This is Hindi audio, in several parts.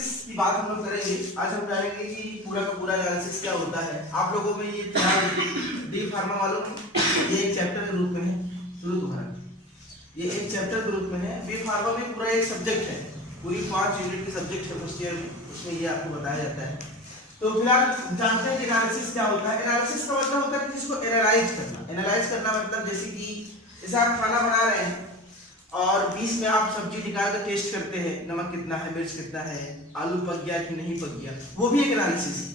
एनालिसिस की बात हम लोग करेंगे। आज हम जानेंगे कि पूरा का पूरा एनालिसिस क्या होता है। आप लोगों में ये डी फार्मा वालों ये एक चैप्टर के रूप में है, शुरू तुम्हारा ये एक चैप्टर के रूप में है। बी फार्मा भी पूरा एक सब्जेक्ट है, पूरी 5 यूनिट की सब्जेक्ट है फर्स्ट ईयर में, उसमें ये आपको बताया जाता है। तो फिलहाल जानते हैं कि एनालिसिस क्या होता है। एनालिसिस का मतलब होता है कि जिसको एनालाइज करना। एनालाइज करना मतलब जैसे आप खाना बना रहे हैं और बीच में आप सब्जी निकाल कर टेस्ट करते हैं, नमक कितना है, मिर्च कितना है, आलू पक गया कि नहीं पक गया, वो भी एक एनालिसिस है।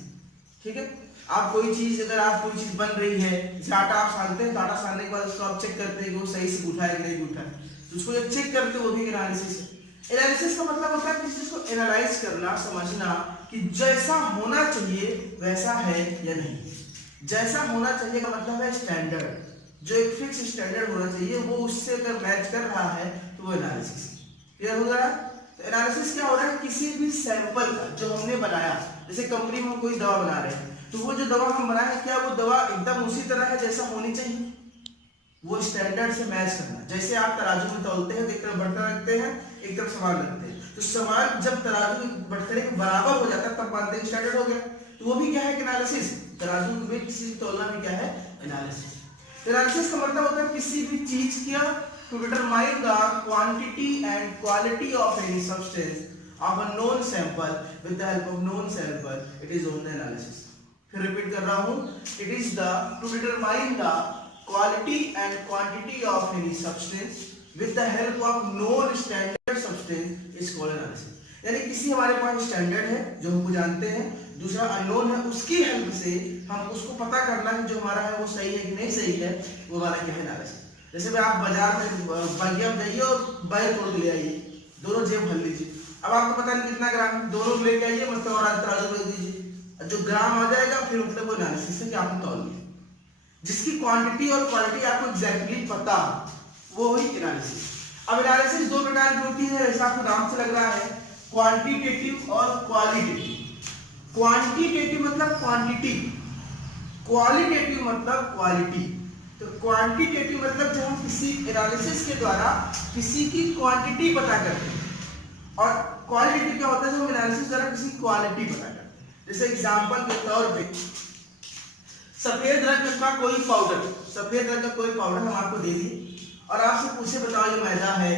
ठीक है, आप कोई चीज अगर आप कोई चीज बन रही है, जैसे आटा आप सानते हैं, तो आटा सानने के बाद उसको आप चेक करते हैं कि वो सही से गूंथा है कि नहीं गूंथा है, तो उसको जब चेक करते हैं वो भी एक एनालिसिस है। एनालिसिस का मतलब होता है किसी चीज को एनालाइज करना, समझना कि जैसा होना चाहिए वैसा है या नहीं। जैसा होना चाहिए का मतलब है स्टैंडर्ड, जो एक फिक्स स्टैंडर्ड होना चाहिए वो उससे अगर मैच कर रहा है तो वो एनालिसिस। क्लियर हो गया? तो एनालिसिस क्या हो रहा है, किसी भी सैंपल का जो हमने बनाया, जैसे कंपनी में हम कोई दवा बना रहे हैं, तो वो जो दवा हम बनाए हैं क्या वो दवा एकदम उसी तरह है जैसा होनी चाहिए, वो स्टैंडर्ड से मैच करना। जैसे आप तराजू में तौलते हैं तो एक तरफ बर्तन रखते हैं, एक तरफ सामान रखते हैं, तो सामान जब तराजू बर्तन के बराबर हो जाता है तब मानते हैं स्टैंडर्ड हो गया। तो वो भी क्या है, एनालिसिस। तराजू में किसी तौलना भी क्या है, एनालिसिस। एनालिसिस का मतलब होता है किसी भी चीज का to determine the quantity and quality of any substance of a known sample with the help of known sample, it is only analysis. फिर रिपीट कर रहा हूं, it is the to determine the quality and quantity of any substance with the help of known standard substance is called analysis. यानी किसी हमारे पास स्टैंडर्ड है जो हमको जानते हैं, दूसरा अननोन है, उसकी हेल्प से हम उसको पता करना है जो हमारा है वो सही है कि नहीं सही है, वो हमारा क्या है, एनालिसिस। जैसे भाई आप बाजार में बगिया में जाइए और बैल तोड़ के ले आइए, दोनों जेब भर लीजिए, अब आपको पता नहीं कितना ग्राम, दोनों लेके आइए मतलब और तराजू रख दीजिए, जो ग्राम आ जाएगा फिर मतलब वो एनालिसिस है कि आपने तौल लिया। जिसकी क्वांटिटी और क्वालिटी आपको एग्जैक्टली पता, वो हुई एनालिसिस। अब एनालिसिस दो प्रकार की होती है, ऐसा आपको नाम से लग रहा है, क्वांटिटेटिव और क्वालिटेटिव। क्वांटिटेटिव मतलब क्वांटिटी, क्वालिटेटिव मतलब क्वालिटी। तो क्वांटिटेटिव मतलब जब हम किसी एनालिसिस के द्वारा किसी की क्वांटिटी पता करते हैं, और क्वालिटेटिव क्या होता है जब हम एनालिसिस द्वारा किसी की क्वालिटी पता करते हैं। जैसे एग्जांपल के तौर पे सफेद रंग का कोई पाउडर, सफेद रंग का कोई पाउडर हम आपको दे दिए और आपसे पूछे बताओ ये मैदा है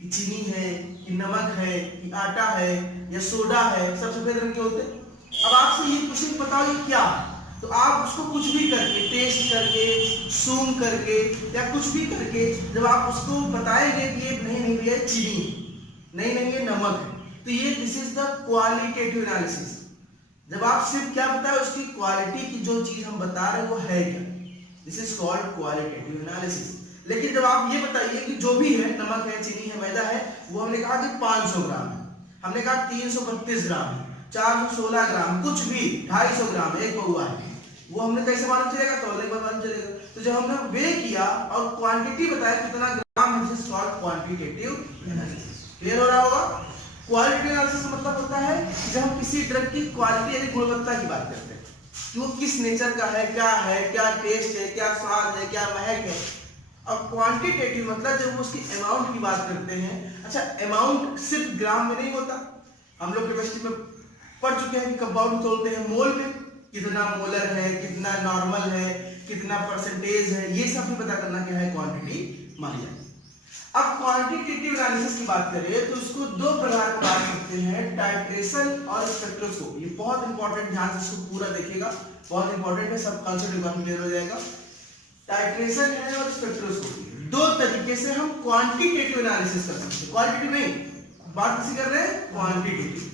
कि चीनी है कि नमक है कि आटा है या सोडा है, सब सफेद रंग के होते हैं। अब आपसे ये क्वेश्चन बताओ ये क्या है, तो आप उसको कुछ भी करके, टेस्ट करके, सूंघ करके या कुछ भी करके जब आप उसको बताएंगे कि ये नहीं भैया चीनी, नहीं ये नमक है, तो ये this is the qualitative analysis. जब आप सिर्फ क्या बताए उसकी क्वालिटी की जो चीज हम बता रहे हैं वो है क्या, this is called qualitative analysis. लेकिन जब आप ये बताइए कि जो भी है, नमक है, चीनी है, मैदा है, वो हमने कहा कि 500 ग्राम है, हमने कहा 332 ग्राम है, 416 ग्राम, कुछ भी 250 ग्राम, एक पौवा है, वो हमने कैसे मालूम चलेगा, तौलने के बाद मालूम चलेगा। तो जब हमने वे किया और क्वांटिटी बताया कितना ग्राम है, this is called quantitative analysis. Clear हो रहा होगा? क्वालिटी एनालिसिस का मतलब होता है जब हम किसी ड्रग की क्वालिटी यानी गुणवत्ता की बात करते हैं कि वो किस नेचर का है, क्या टेस्ट है, क्या स्वाद है, क्या महक है। और क्वांटिटेटिव मतलब जब हम उसकी अमाउंट की बात करते हैं। अच्छा, अमाउंट सिर्फ ग्राम में नहीं होता, हम लोग केमिस्ट्री में पढ़ चुके हैं कि कंपाउंड तोलते हैं मोल में, कितना मोलर है, कितना नॉर्मल है, कितना परसेंटेज है, ये सब भी पता करना क्या है, क्वांटिटी मानी जाती है। अब क्वांटिटेटिव एनालिसिस की बात करें तो इसको दो प्रकार की बात करते हैं, टाइट्रेशन और स्पेक्ट्रोस्कोपी। ये बहुत इंपॉर्टेंट, ध्यान से इसको पूरा देखिएगा, बहुत इंपॉर्टेंट है, सब कॉन्सेप्ट क्लियर हो जाएगा। टाइट्रेशन है और स्पेक्ट्रोस्कोपी, दो तरीके से हम क्वांटिटेटिव एनालिसिस कर सकते हैं, क्वालिटेटिव नहीं, बात किसी कर रहे हैं क्वांटिटेटिव।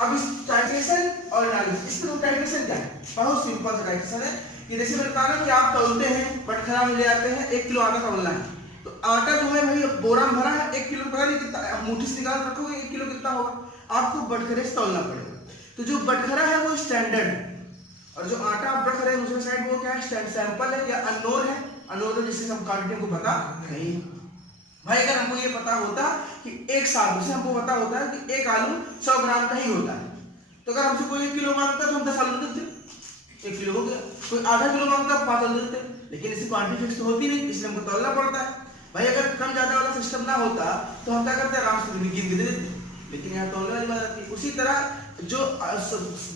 अब इस टाइट्रेशन और एनालिसिस, इसमें टाइट्रेशन क्या है, बहुत सिंपल सा टाइट्रेशन है कि जैसे मैंने कहा ना कि आप तौलते हैं, बटखरा में ले आते हैं, 1 किलो आटा तौलना है, तो आटा जो है भाई बोरा में भरा है, 1 किलो पता नहीं कितना, मुट्ठी से निकाल रखोगे 1 किलो कितना होगा, आपको बटखरे से तौलना पड़ेगा। तो जो बटखरा है वो स्टैंडर्ड है, और जो आटा आप रख रहे हैं दूसरे साइड वो क्या है, सैंपल है या अननोन है, अननोन है जिससे हम क्वांटिटी को पता नहीं। भाई अगर हमको ये पता होता कि एक साल से हमको पता होता है कि एक आलू 100 ग्राम का ही होता है, तो अगर हमसे कोई 1 किलो मांगता तो हम 10 आलू देते, 1 किलो हो गया। कोई आधा किलो मांगता 5 आलू देते, लेकिन इसकी क्वांटिटी फिक्स तो होती नहीं, इसलिए हमको तौलना पड़ता है। भाई अगर कम ज्यादा वाला सिस्टम ना होता तो हम क्या करते, आराम से गिन के दे देते, लेकिन यहाँ तौलने वाली बात आती है। उसी तरह जो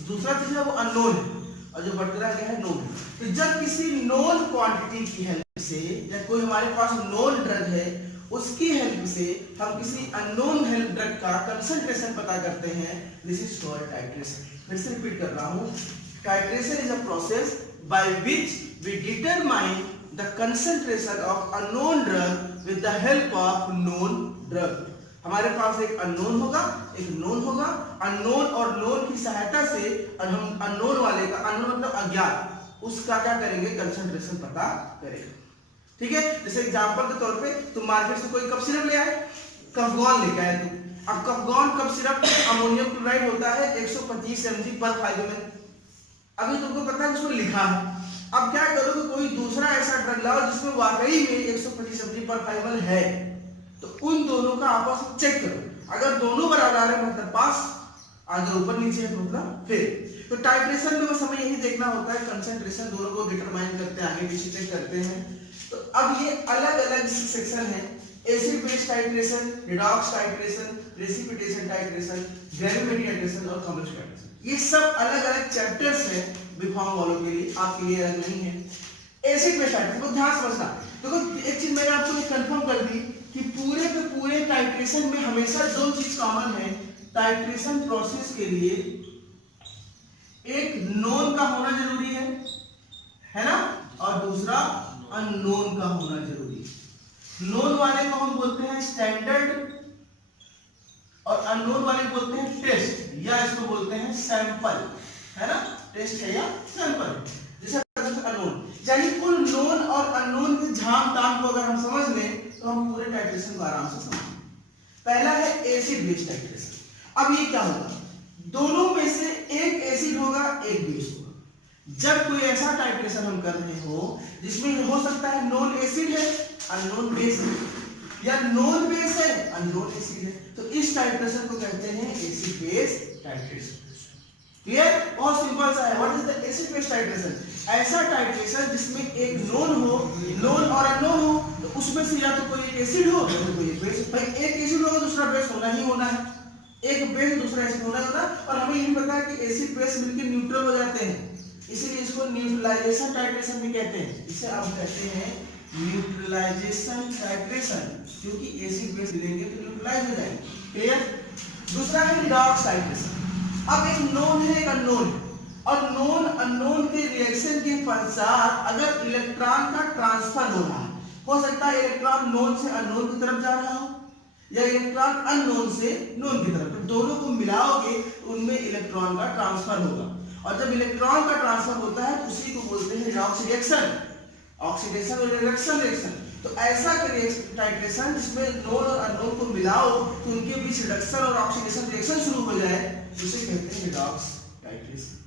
दूसरा चीज है वो अननोन है और जो बटकरा क्या है, नोन है। तो जब किसी नोन क्वांटिटी की हेल्प से या कोई हमारे पास नोन ड्रग है उसकी हेल्प से हम किसी अननोन हेल्प ड्रग का कंसंट्रेशन पता करते हैं, दिस इज कॉल्ड टाइट्रेशन। फिर से रिपीट कर रहा हूँ, titration is a process by which we determine the concentration of a known drug with the help of known drug. हमारे पास एक अननोन होगा, एक नोन होगा, अननोन और नोन की सहायता से हम अननोन वाले का, अननोन मतलब अज्ञात, उसका क्या करेंगे, कंसंट्रेशन पता करेंगे। ठीक है, जैसे एग्जांपल के तौर पे तुम मार्केट से कोई कफ सिरप ले आए, कफगॉन लेके आए तुम। अब कफगॉन कफ सिरप अमोनियम क्लोराइड होता है 125 mg पर 5 ml। अभी तुमको पता है उसमें लिखा है, अब क्या करोगे, कोई दूसरा ऐसा ड्रग लाओ जिसमें वाकई में 125 mg पर 5 ml है, तो उन दोनों का आपस में चेक करो। अगर दोनों बराबर है मतलब पास, अगर ऊपर नीचे है तो मतलब फेल। तो टाइट्रेशन में बस हमें यही देखना होता है, कंसंट्रेशन दोनों को डिटरमाइन करते हैं, आगे पीछे चेक करते हैं। तो अब ये अलग अलग सेक्शन है, acid base titration, redox titration, precipitation titration, gravimetry titration और कॉम्प्लेक्स टाइट्रेशन। ये सब अलग अलग चैप्टर्स हैं बीफार्म वालों के लिए, आपके लिए अलग नहीं है। एसिड बेस टाइट्रेशन को ध्यान समझना। देखो एक चीज मैंने आपको कंफर्म कर दी कि पूरे के पूरे टाइट्रेशन में हमेशा दो चीज कॉमन है। टाइट्रेशन प्रोसेस के लिए एक नोन का होना जरूरी है ना, और दूसरा अननोन का होना जरूरी है। नोन वाले को हम बोलते हैं स्टैंडर्ड और अननोन वाले को बोलते हैं टेस्ट, या इसको बोलते हैं सैंपल, है ना, टेस्ट है या सैंपल। जैसे अननोन, यानी कुल नोन और अननोन के झाम ताम को अगर हम समझ लें तो हम पूरे टाइट्रेशन को आराम से समझ। पहला है एसिड बेस टाइट्रेशन। अब ये क्या होगा, दोनों में से एक एसिड होगा एक बेस होगा। जब कोई ऐसा टाइट्रेशन हम कर रहे हो जिसमें हो सकता है नॉन एसिड है अननोन बेस है, या नॉन बेस है अननोन एसिड है, तो इस टाइट्रेशन को कहते हैं एसिड बेस टाइट्रेशन। क्लियर, बहुत सिंपल सा है। What is the acid base titration? ऐसा टाइट्रेशन जिसमें एक नॉन हो, नॉन और अननोन हो, तो उसमें से या तो कोई एक एसिड हो या तो कोई एक बेस। भाई एक एसिड होगा दूसरा बेस होना ही होना है, एक बेस दूसरा एसिड होना होता है। और हमें ये भी पता है कि एसिड बेस मिलकर न्यूट्रल हो जाते हैं, इसीलिए इसको न्यूट्रलाइजेशन टाइट्रेशन भी कहते हैं। इसे आप कहते हैं न्यूट्रलाइजेशन टाइट्रेशन, क्योंकि एसिड बेस मिलेंगे तो न्यूट्रलाइज हो जाएंगे। क्लियर। दूसरा है रिडॉक्स टाइट्रेशन। अब एक नोन है एक अननोन है, और नोन अननोन के रिएक्शन के पश्चात अगर इलेक्ट्रॉन का ट्रांसफर हो रहा है, हो सकता है इलेक्ट्रॉन नोन से अननोन की तरफ जा रहा हो या इलेक्ट्रॉन अननोन से नोन की तरफ, तो दोनों को मिलाओगे उनमें इलेक्ट्रॉन का ट्रांसफर होगा। और जब इलेक्ट्रॉन का ट्रांसफर होता है तो उसी को बोलते हैं रिडॉक्स रिएक्शन, ऑक्सीडेशन और रिडक्शन रिएक्शन। तो ऐसा टाइट्रेशन जिसमें नोन और अननोन को मिलाओ तो उनके बीच रिडक्शन और ऑक्सीडेशन रिएक्शन शुरू हो जाए, उसे कहते हैं रिडॉक्स टाइट्रेशन।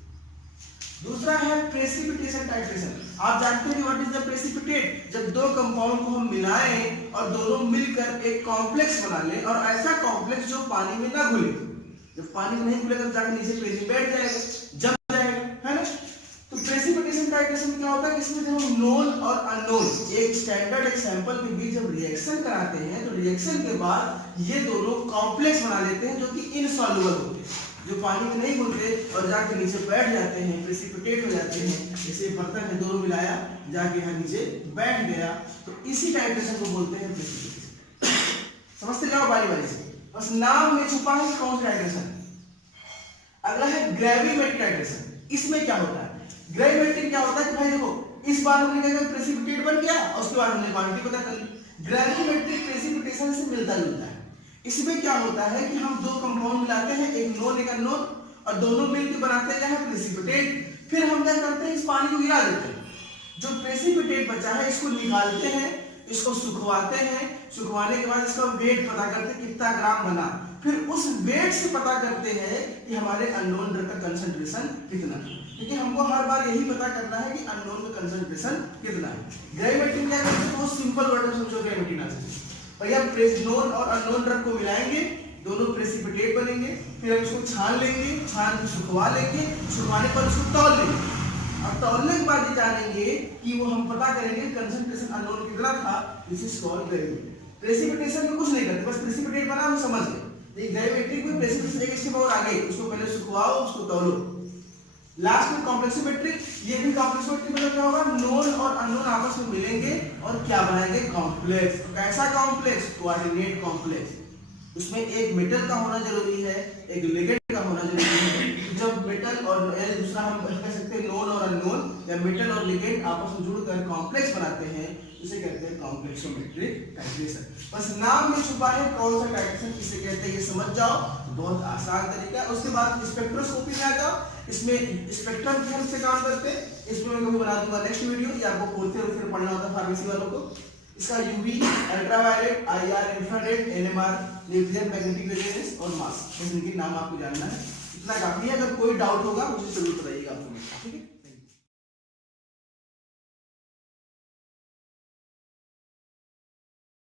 दूसरा है प्रेसिपिटेशन टाइट्रेशन। आप जानते हैं व्हाट इज द प्रेसिपिटेट? जब दो कंपाउंड को हम मिलाएं और दोनों मिलकर एक कॉम्प्लेक्स बना लें, और ऐसा कॉम्प्लेक्स जो पानी में ना घुले। जब पानी में नहीं घुलेगा तो जाके नीचे पेज बैठ जाएगा, जम जाएगा, है ना। तो प्रेसिपिटेशन टाइट्रेशन में क्या होता है, इसमें जब हम नोन और अननोन एक स्टैंडर्ड एक सैंपल के बीच जब रिएक्शन कराते हैं तो रिएक्शन के बाद ये दोनों कॉम्प्लेक्स बना लेते हैं जो कि इनसॉल्युबल होते हैं, जो पानी में नहीं घुलते और जाके नीचे बैठ जाते हैं, प्रेसिपिटेट हो जाते हैं। जैसे बर्तन में दोनों मिलाया जाके यहाँ नीचे बैठ गया, तो इसी टाइट्रेशन को बोलते हैं प्रेसिपिटेशन। समझते जाओ बारी बारी से, बस नाम में छुपा है कौन सा टाइट्रेशन। अगला है ग्रेविमेट्रिक टाइट्रेशन। इसमें क्या होता है, ग्रेविमेट्रिक क्या होता है कि भाई देखो इस बार हमने क्या प्रेसिपिटेट बन गया और उसके बाद हमने क्वांटिटी पता कर ली। ग्रेविमेट्रिक प्रेसिपिटेशन से मिलता जुलता है। इसमें क्या होता है कि हम दो कंपाउंड मिलाते हैं, एक नोन एक अननोन, और दोनों मिलकर बनाते हैं क्या है प्रेसिपिटेट। फिर हम क्या करते हैं, इस पानी को गिरा देते हैं, जो प्रेसिपिटेट बचा है इसको निकालते हैं, इसको सुखवाते हैं, सुखवाने के बाद इसका वेट पता करते हैं कितना ग्राम बना, फिर उस वेट से पता करते हैं कि हमारे अननोन ड्रग का कंसंट्रेशन कितना है। क्योंकि हमको हर बार यही पता करना है कि अननोन का कंसंट्रेशन कितना है। ग्रेविमेट्रिक क्या करते हैं, बहुत सिंपल वर्ड में समझो ग्रेविमेट्रिक ना समझो भैया। नोन और अननोन ड्रग को मिलाएंगे, दोनों प्रेसिपिटेट बनेंगे, फिर हम इसको छान लेंगे, छान के सुखवा लेंगे, सुखवाने पर उसको तौल लेंगे। अब तौलने के बाद ये जानेंगे कि वो हम पता करेंगे कंसंट्रेशन अननोन कितना था। This is called gravimetric. Precipitation में कुछ नहीं करते, बस प्रेसिपिटेट बना हम समझ गए, ये ग्रेविमेट्रिक में प्रेसिपिटेशन एक स्टेप और आगे, उसको पहले सुखवाओ, उसको तौलो। लास्ट में कॉम्प्लेक्सिमेट्रिक, ये भी कॉम्प्लेक्सिमेट्रिक मतलब क्या होगा, नोन और अननोन आपस में मिलेंगे और क्या बनाएंगे, कॉम्प्लेक्स। कैसा कॉम्प्लेक्स, कोऑर्डिनेट कॉम्प्लेक्स। उसमें एक मेटल का होना जरूरी है, एक लिगेंड का होना जरूरी है। जब मेटल और दूसरा हम कह सकते हैं नोन और अननोन, या मेटल और लिगेंड आपस में जुड़कर कॉम्प्लेक्स बनाते हैं, इसे कहते हैं कॉम्प्लेक्सोमेट्रिक टाइट्रेशन। बस नाम में छुपा है कौन सा टाइट्रेशन किसे कहते हैं, ये समझ जाओ, बहुत आसान तरीका है। उसके बाद स्पेक्ट्रोस्कोपी में आ जाओ, इसमें स्पेक्ट्रम की हेल्प से काम करते हैं। इसमें मैं कभी बना दूंगा नेक्स्ट वीडियो, ये आपको फोर्थ ईयर फिर पढ़ना होता है फार्मेसी वालों को। इसका UV, ultraviolet, IR, infrared, NMR, nuclear magnetic resonance और मास, इनके नाम आपको जानना है। इतना काफी है। अगर कोई डाउट होगा मुझे जरूर बताइएगा आपको, ठीक है।